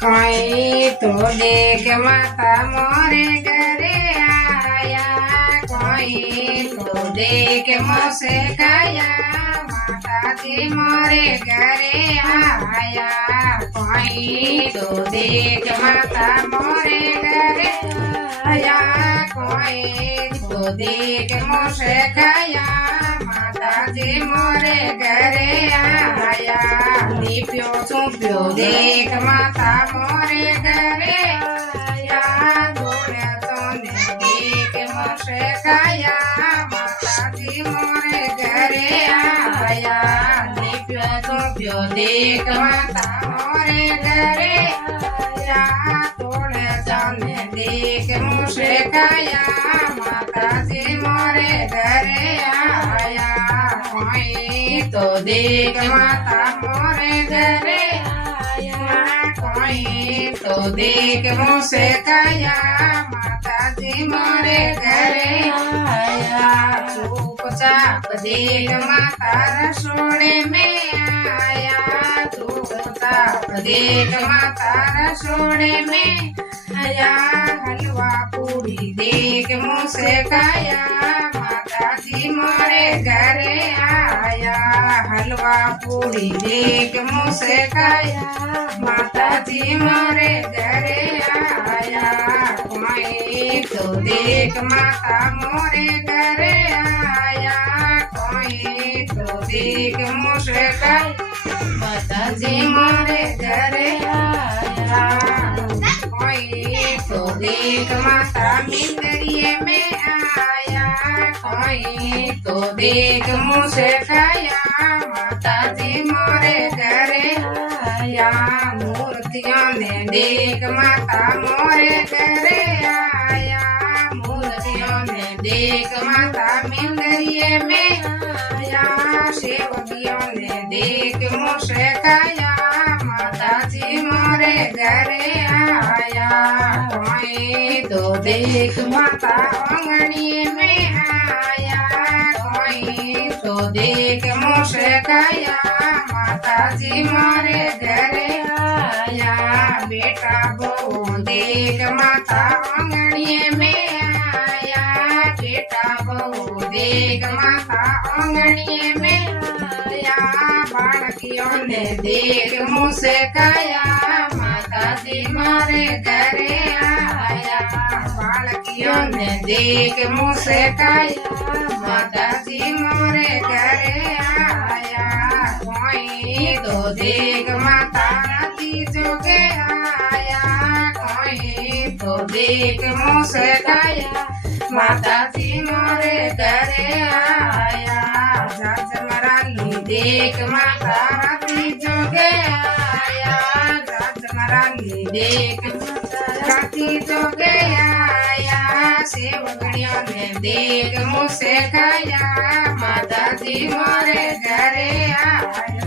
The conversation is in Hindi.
कोई तो देख माता मोरे घरे आया, कोई तो देख मोसे गया, माता जी मोरे घरे आया। कोई तो देख माता मोरे घरे आया, कोई तो देख मोसे गया, माता जी मोरे घरे आया। दीप्यो चुप्यो देख माता मोरे घरे आया, धोने तोने देख मोसे गया, माता जी मोरे घरे आया। दीप्यो चुप्यो देख माता मोरे घरे आया, धोने तोने देख मोसे गया, माता जी मोरे घरे आया। कोई तो देख माता मोरे घरे आया, कोई तो देख मोसे गया, माता जी मोरे घरे आया। चुपचाप देख माता रसोड़े में आया, चुपचाप देख माता रसोड़े में आया। हलवा पूरी देख मोसे गया, माता जी मोरे घरे आया। हलवा पूरी देख मोसे गया, माता जी मोरे घरे आया। कोई तो देख माता मोरे घरे आया, कोई तो देख मोसे गया, माता जी मोरे घरे आया। कोई तो देख माता मिंदरिये में आया, कोई तो देख मुझसे गया, माता जी मोरे घरे आया। मूर्तियों ने देख माता मोरे घरे आया, मूर्तियों ने देख माता मिंदरिये में आया। सेवकियों ने देख मुझसे गया, माता जी मोरे घरे आया। कोई तो देख माता आंगनी में आया, कोई तो देख मुझसे गया, माता जी मोरे घरे आया। बेटा बहू देख माता आंगनी में आया, बेटा बहू देख माता आंगनी में आया। बालकियों ने देख मुझसे गया, माता जी मोरे घरे आया। बालकियों ने देख मुझसे गया, माता जी मोरे घरे आया। कोई तो देख माता राती जोगे आया, कोई तो देख मुझसे गया, माता जी मोरे घरे आया। जजमरानी देख माता राती जोगे आया, जजमरानी देख राती जोगे आया। सेवकड़ियों ने देख मुझसे गया, माता जी मोरे घरे आया।